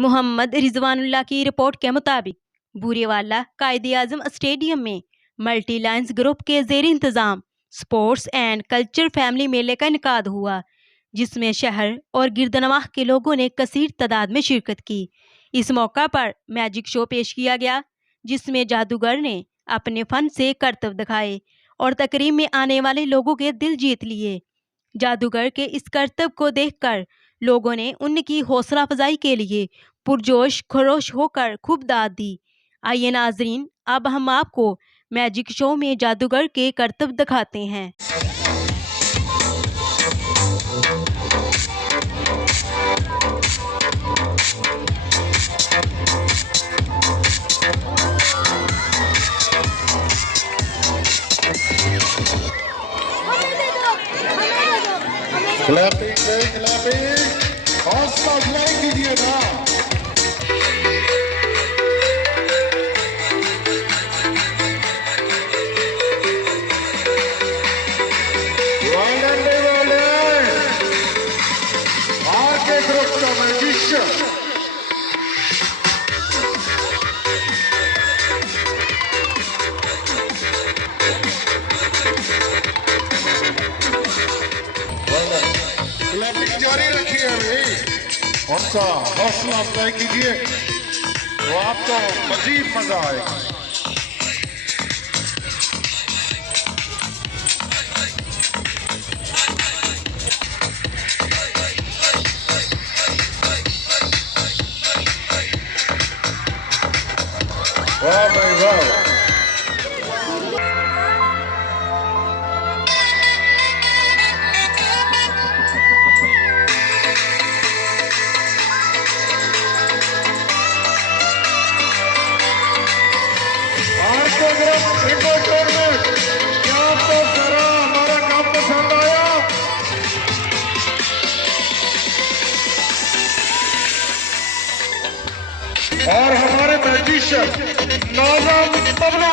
मोहम्मद रिजवानुल्लाह की रिपोर्ट के मुताबिक बूरेवाला कायद-ए-आज़म स्टेडियम में मल्टी लायंस ग्रुप के ज़ेर इंतज़ाम स्पोर्ट्स एंड कल्चर फैमिली मेले का इनेकाद हुआ, जिसमें शहर और गिरदनवाह के लोगों ने कसीर तादाद में शिरकत की। इस मौका पर मैजिक शो पेश किया गया, जिसमें जादूगर ने अपने फन से करतब दिखाए और तकरीब में आने वाले लोगों के दिल जीत लिए। जादूगर के इस करतब को देखकर लोगों ने उनकी हौसला अफजाई के लिए पुरजोश खरोश होकर खूब दाद दी। आइए नाजरीन, अब हम आपको मैजिक शो में जादूगर के करतब दिखाते हैं। क्लैपिंग हौसला अफजाई कीजिए ना। आगे ग्रुप का मैजिशियन जारी रखिए, अभी उनका हौसला अफजाई कीजिए तो आपको मजीद मजा आएगा। वाह भाई वाह। क्या तो करा, हमारा काम पसंद आया। और हमारे मैजिशियन नाज़म बबलू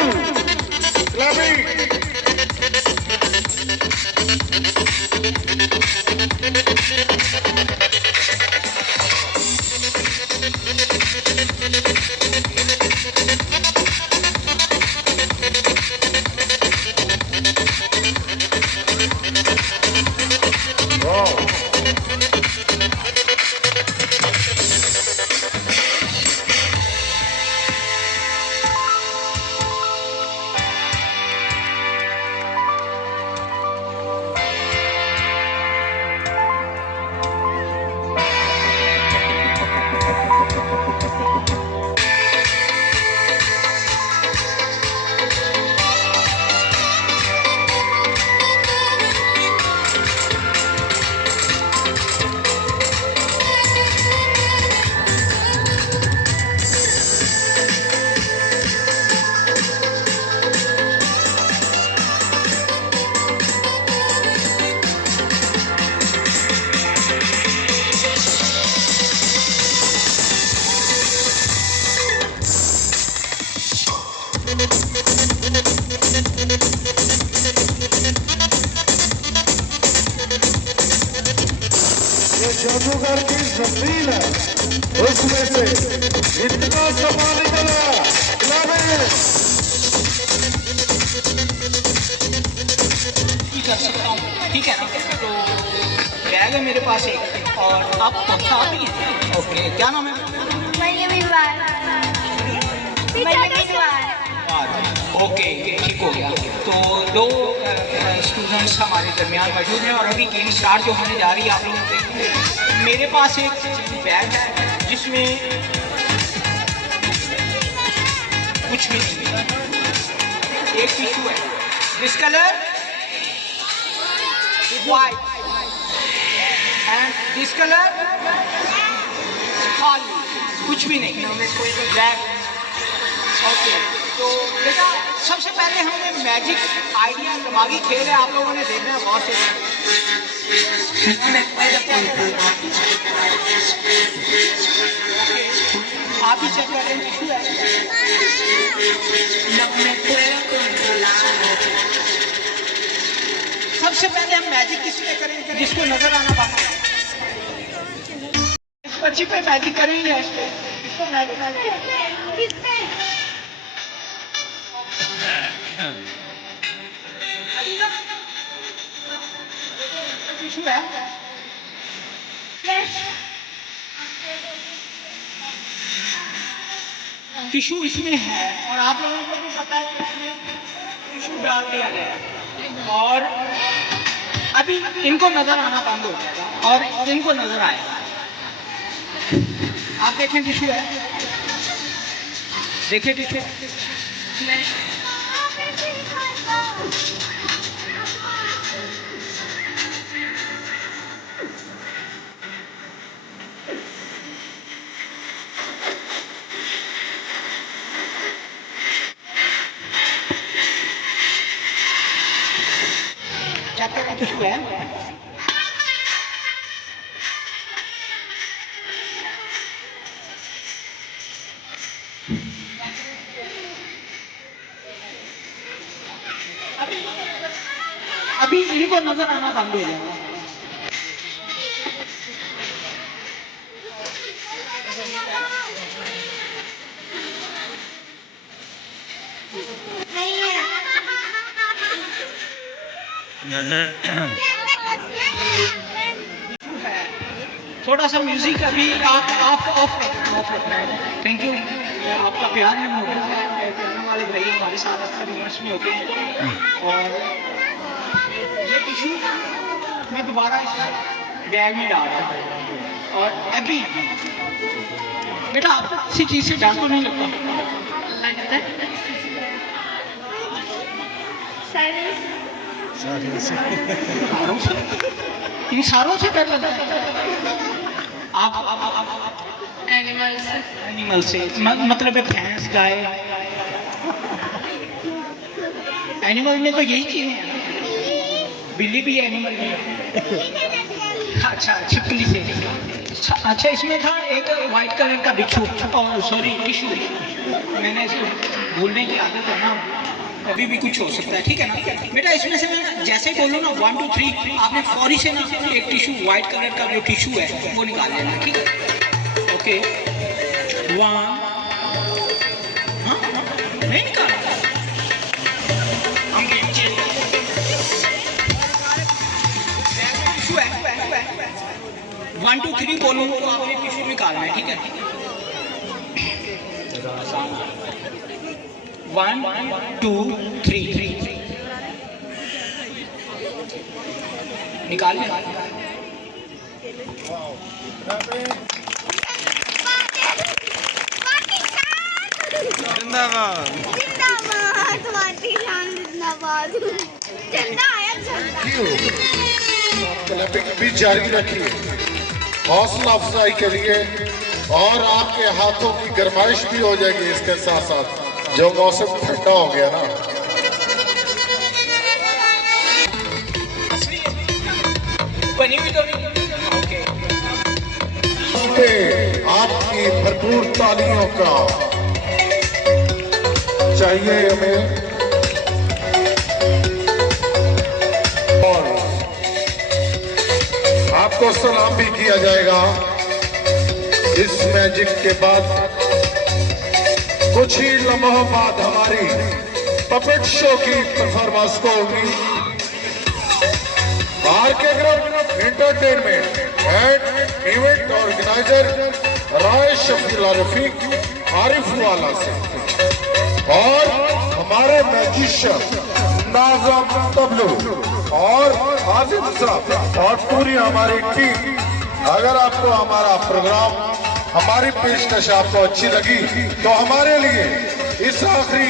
जादूगर की जमीन है, उसमें से इतना सामान निकला। ठीक है ना, तो बैग है मेरे पास एक, और आप साथ ही हैं। ओके, क्या नाम है? ओके, ठीक हो गया। तो दो स्टूडेंट्स हमारे दरमियान मौजूद हैं और अभी गेम स्टार्ट जो होने जा रही है आप लोग देखेंगे। मेरे पास एक बैग है जिसमें कुछ भी नहीं है। एक टिश्यू है, this colour white and this colour खाली, कुछ भी नहीं बैग। ओके, तो बेटा सबसे पहले हमने मैजिक आइडिया दिमागी खेल है, आप लोगों ने देखना है बहुत से। आप ही चेक करें। सबसे पहले हम मैजिक किस पे करेंगे जिसको नजर आना बाकी। पर्ची पे मैजिक करेंगे इसको मैजिक टिश्यू है टिश्यू इसमें है और आप लोगों को भी पता है इसमें टिश्यू डाल दिया गया है और अभी इनको नजर आना बंद हो जाएगा और इनको नजर आएगा। आप देखें टिश्यू है, देखिए टिश्यू चेक करें टिश्यू है। अभी इनको नजर आना बंद हो जाएगा। थोड़ा सा म्यूजिक अभी आप ऑफ रखना है। थैंक यू, आपका प्यार है मोहब्बत वाले भाई हमारे साथ अक्सर यूनिवर्स में होते हैं और ये टिश्यू मैं दोबारा इस बैग में डाल रहा हूँ। और अभी बेटा आपको किसी चीज़ से डर तो नहीं लगता? इन सारों से डर लगता है? आप एनिमल से मतलब भैंस गाय एनिमल में तो यही चीज़ है, बिल्ली भी एनिमल है। अच्छा छिपकली से अच्छा इसमें था एक वाइट कलर का बिच्छू और सॉरी टिश्यू मैंने इसको भूलने की आदत है ना, कभी भी कुछ हो सकता है, ठीक है ना बेटा। इसमें से मैं जैसे ही बोलूँ ना 1 2 3 आपने फौरी से ना एक टिश्यू वाइट कलर का जो टिश्यू है वो निकाल लेना, ठीक है? ओके 1 हाँ नहीं निकाल हम गेम चेंज टिश्यू है 1 2 3 बोलूँ तो आपने टिश्यू निकालना है, ठीक है? 1 2 3 निकाल लिया। जिंदाबाद जिंदाबाद तुम्हारी जान जिंदाबाद झंडा आया झंडा क्लैपिंग भी जारी रखिए, हौसला अफजाई करिए और आपके हाथों की गरमाइश भी हो जाएगी इसके साथ साथ, जो मौसम ठंडा हो गया ना। बनी हुई तो ओके आपकी भरपूर तालियों का चाहिए हमें और आपको सलाम भी किया जाएगा। इस मैजिक के बाद कुछ ही लम्हों बाद हमारी पपेट शो की परफॉर्मेंस को होगी। RK group entertainment and event organizer Rai Shafila Rafiq Arif वाला से और हमारे मैजिशियन नाज़म तबलू और आजिम साहब और पूरी हमारी टीम। अगर आपको हमारा प्रोग्राम हमारी पेशकश आपको अच्छी लगी तो हमारे लिए इस आखिरी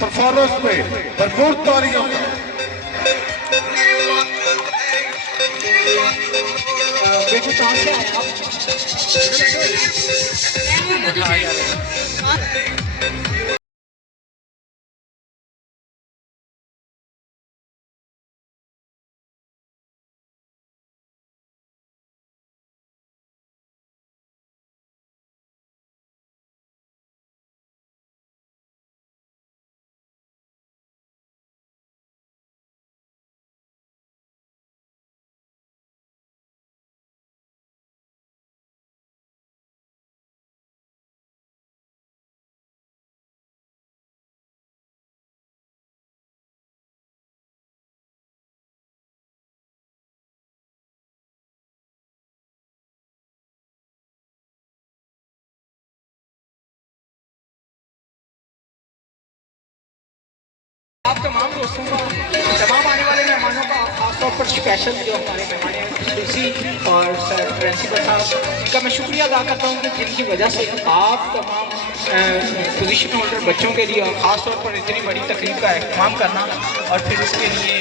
परफॉर्मेंस में भरपूर तालियों का बेटे कहाँ से आए आप? आप तमाम दोस्तों का, तमाम आने वाले मेहमानों का खासतौर पर स्पेशल जो हमारे मेहमान हैं सी और सर प्रिंसिपल साहब का मैं शुक्रिया अदा करता हूँ कि जिनकी वजह से आप तमाम पोजीशन होल्डर बच्चों के लिए और ख़ासतौर पर इतनी बड़ी तकलीफ का एहतमाम करना और फिर इसके लिए